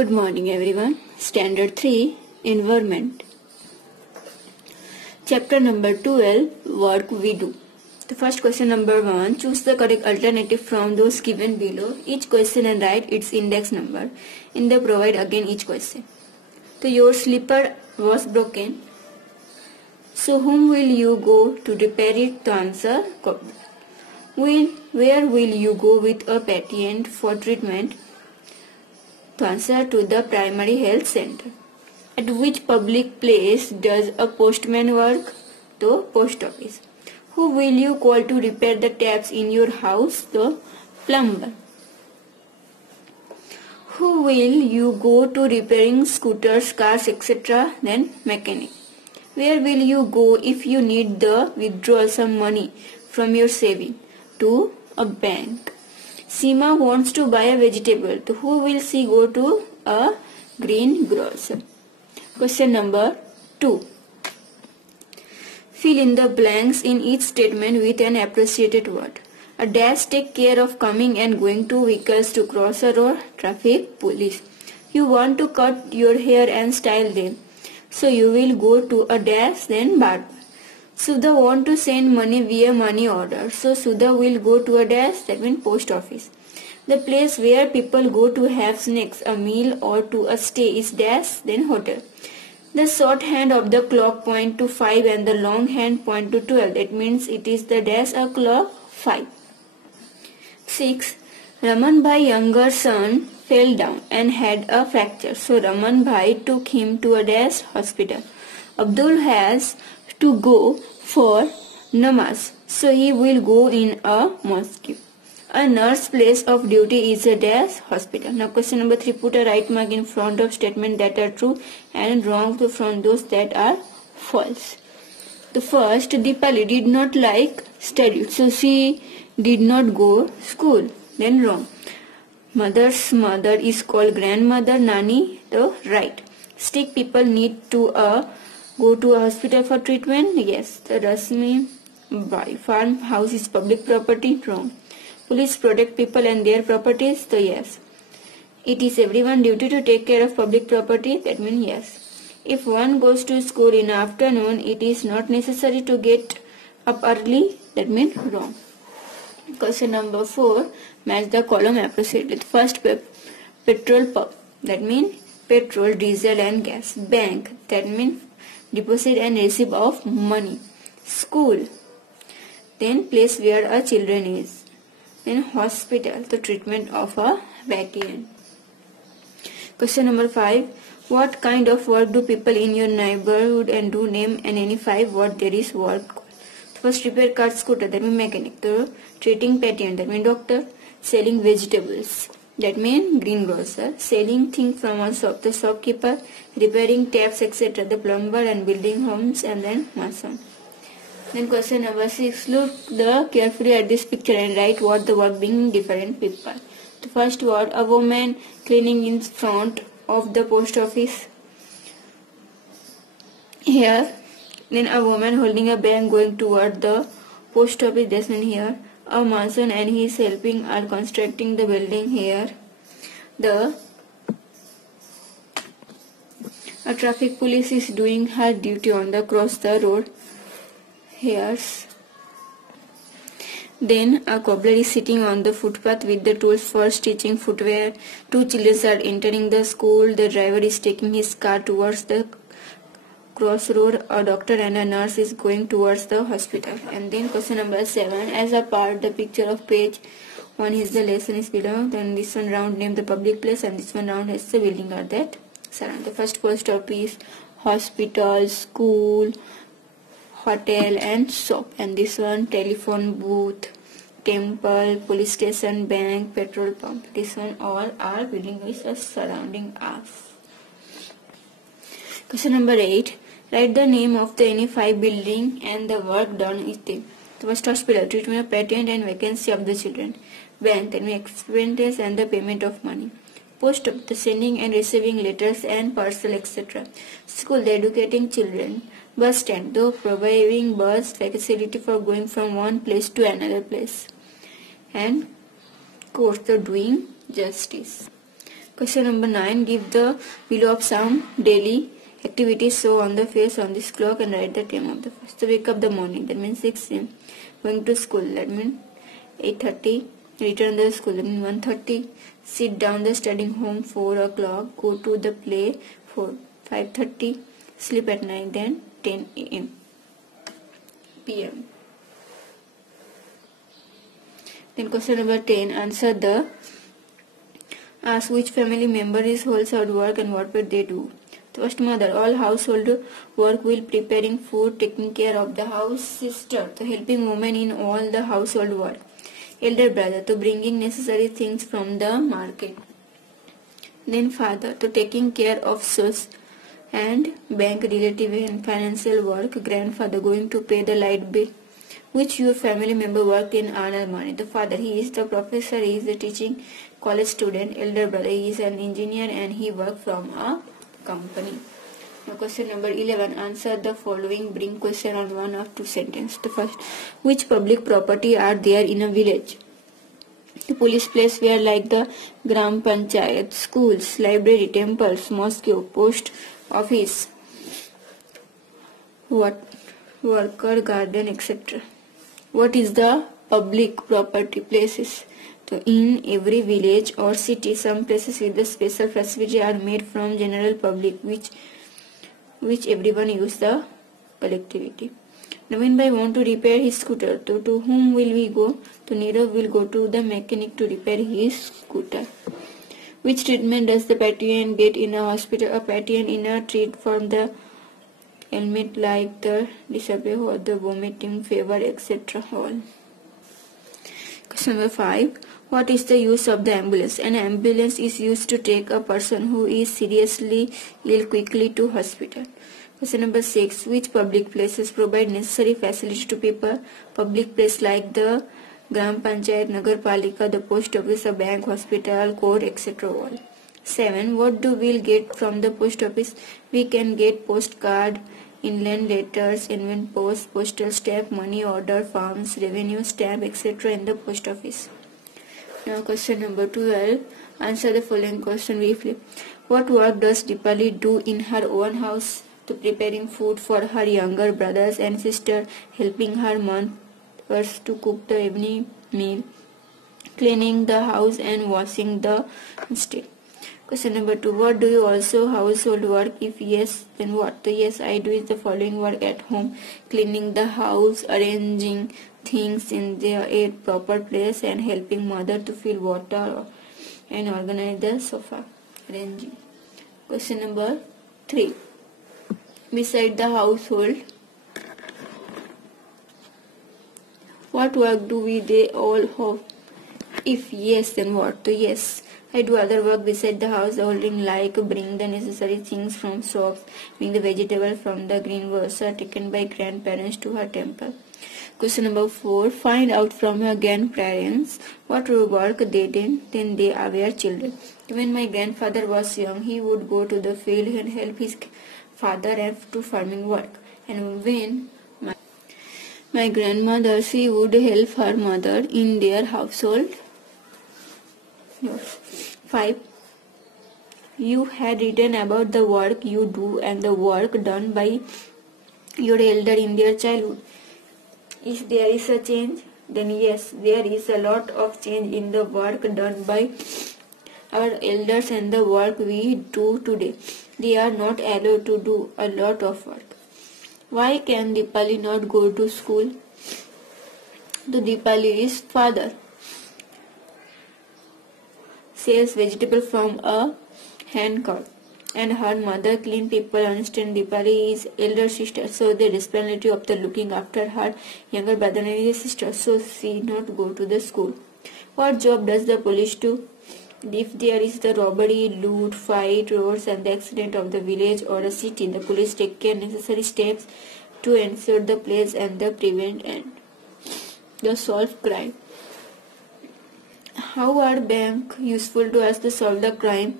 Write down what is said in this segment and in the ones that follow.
Good morning everyone. Standard 3 Environment. Chapter number 12 Work we do. The first question number 1. Choose the correct alternative from those given below each question and write its index number in the provide again each question. So your slipper was broken. So whom will you go to repair it? To answer where will you go with a patient for treatment? To answer to the primary health center. At which public place does a postman work? The post office. Who will you call to repair the taps in your house? The plumber. Who will you go to repairing scooters, cars, etc.? Then mechanic. Where will you go if you need the withdraw some money from your saving? To a bank. Seema wants to buy a vegetable. To who will she go to? A greengrocer. Question number 2. Fill in the blanks in each statement with an appreciated word. A dash take care of coming and going to vehicles to cross a road. Traffic police. You want to cut your hair and style them. So you will go to a dash then barber. Sudha want to send money via money order. So Sudha will go to a dash, that means post office. The place where people go to have snacks, a meal or to a stay is dash, then hotel. The short hand of the clock point to 5 and the long hand point to 12. That means it is the dash o'clock 5. 6. Raman Bhai younger son fell down and had a fracture. So Raman Bhai took him to a dash hospital. Abdul has to go for namaz, so he will go in a mosque. A nurse place of duty is a dash hospital. Now question number 3. Put a right mark in front of statements that are true and wrong from those that are false. The first, Deepali did not like study, so she did not go school. Then wrong. Mother's mother is called grandmother, Nani, the right. Sick people need to go to a hospital for treatment. Yes. The Rasmi Bai farmhouse is public property. Wrong. Police protect people and their properties. So yes. It is everyone's duty to take care of public property. That means yes. If one goes to school in the afternoon, it is not necessary to get up early. That means wrong. Question number 4. Match the column appropriately. First, petrol pump. That means petrol, diesel and gas. Bank. That means deposit and receive of money. School. Then place where a children is. Then hospital, the treatment of a patient. Question number 5. What kind of work do people in your neighborhood and do? Name and any 5 what there is work. First, repair car, scooter, that means mechanic. The treating patient, that means doctor. Selling vegetables, that means greengrocer. Selling things from a shop, the shopkeeper. Repairing taps, etc., the plumber. And building homes, and then mason. Then question number 6. Look carefully at this picture and write what the work being different people. The first word, a woman cleaning in front of the post office. Here. Then a woman holding a bag going toward the post office. That's mean here. A mason and he is helping are constructing the building here. A traffic police is doing her duty on the cross the road. Here. Then a cobbler is sitting on the footpath with the tools for stitching footwear. 2 children are entering the school. The driver is taking his car towards the crossroad. A doctor and a nurse is going towards the hospital. And then question number 7. As a part, the picture of page 1 is the lesson is below. Then this one round name the public place and this one round is the building are that surround. The first post office, hospital, school, hotel and shop. And this one telephone booth, temple, police station, bank, petrol pump. This one all are building which are surrounding us. Question number 8. Write the name of the any 5 building and the work done with them. The first, hospital, treatment of patient and vacancy of the children. Bank, that means expenses and the payment of money. Post office, the sending and receiving letters and parcel, etc. School, the educating children. Bus stand, though providing bus facility for going from one place to another place. And court, the doing justice. Question number 9. Give the below of some daily activities so on the face on this clock and write the time of the first. So wake up the morning, that means 6 a.m. Going to school, that means 8:30. Return the school, that means 1:30. Sit down the studying home 4 o'clock. Go to the play for 5:30. Sleep at night, then 10 a.m. p.m. Then question number 10. Answer the ask which family member is holds out work and what will they do. First, mother. All household work will preparing food, taking care of the house. Sister. The helping woman in all the household work. Elder brother. To bringing necessary things from the market. Then father. To taking care of source and bank relative and financial work. Grandfather. Going to pay the light bill. Which your family member work in earn money? The father, he is the professor, he is a teaching college student. Elder brother, he is an engineer and he work from a company. Now question number 11. Answer the following. Bring question on one or two sentences. The first, which public property are there in a village? The police place where like the Gram Panchayat, schools, library, temples, mosque, post office, worker garden, etc. What is the public property places? So in every village or city, some places with the special facility are made from general public, which everyone use the collectivity. Naveen bhai want to repair his scooter. So to whom will we go? To Nirav will go to the mechanic to repair his scooter. Which treatment does the patient get in a hospital? A patient in a treat from the ailment like the disappear or the vomiting, fever, etc. all. Question number 5. What is the use of the ambulance? An ambulance is used to take a person who is seriously ill quickly to hospital. Question number 6. Which public places provide necessary facility to people? Public place like the Gram Panchayat, Nagar Palika, the post office, a bank, hospital, court, etc. all. 7. What do we get from the post office? We can get postcard, inland letters, inland post, postal stamp, money order, forms, revenue stamp, etc. in the post office. Now question number 12. Answer the following question briefly. What work does Dipali do in her own house? To preparing food for her younger brothers and sister, helping her mothers to cook the evening meal, cleaning the house and washing the steak. Question number 2. What do you also household work? If yes, then what? The yes, I do is the following work at home: cleaning the house, arranging things in their proper place, and helping mother to fill water and organize the sofa. Arranging. Question number 3. Beside the household, what work do they all have? If yes, then what? So yes, I do other work beside the house holding like bring the necessary things from shops, bring the vegetable from the greengrocers taken by grandparents to her temple. Question number 4. Find out from your grandparents what work they did when they were children. When my grandfather was young, he would go to the field and help his father and to farming work. And when my grandmother, she would help her mother in their household. 5. You had written about the work you do and the work done by your elder in their childhood. If there is a change, then yes, there is a lot of change in the work done by our elders and the work we do today. They are not allowed to do a lot of work. Why can Dipali not go to school? The Dipali's father sells vegetable from a hand cart, and her mother clean people. Understand Dipali is elder sister, so the responsibility of the looking after her younger brother and sister, so she not go to the school. What job does the police do? If there is the robbery, loot, fight, roars and the accident of the village or a city, the police take care necessary steps to ensure the place and the prevent and the solve crime. How are bank useful to us to solve the crime?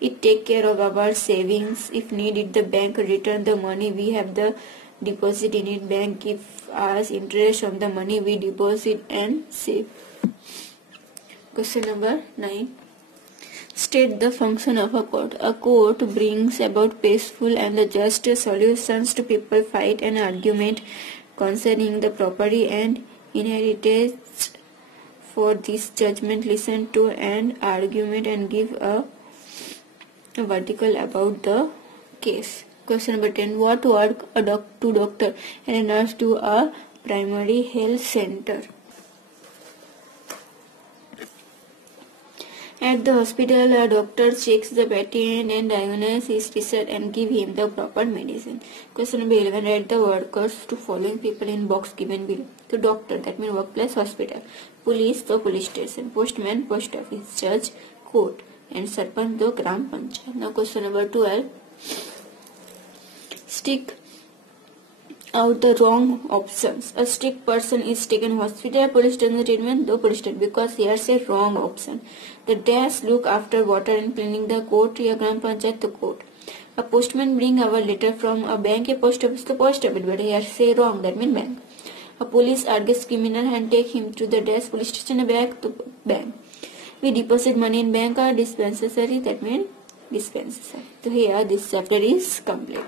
It take care of our savings. If needed, the bank return the money we have the deposit in it. Bank give us interest on the money we deposit and save. Question number 9. State the function of a court. A court brings about peaceful and just solutions to people fight and argument concerning the property and inheritance. For this judgment, listen to an argument and give a verdict about the case. Question number 10. What work two doctor and a nurse do a primary health center? At the hospital, a doctor checks the patient and diagnoses his disease and give him the proper medicine. Question number 11. Write the workers to following people in box given below. So doctor, that means workplace, hospital. Police, the police station. Postman, post office. Judge, court. And sarpanch, the gram panchayat. Now question number 12. Stick out the wrong options. A sick person is taken hospital, police station treatment, the police station, because here's a wrong option. The dash look after water and cleaning the court, या gram panchayat the court. A postman bring our letter from a bank, a post office to post office, but here say wrong, that means bank. A police argues criminal and take him to the dash police station, a bank to bank. We deposit money in bank or dispensary, that means dispensary. So here this chapter is complete.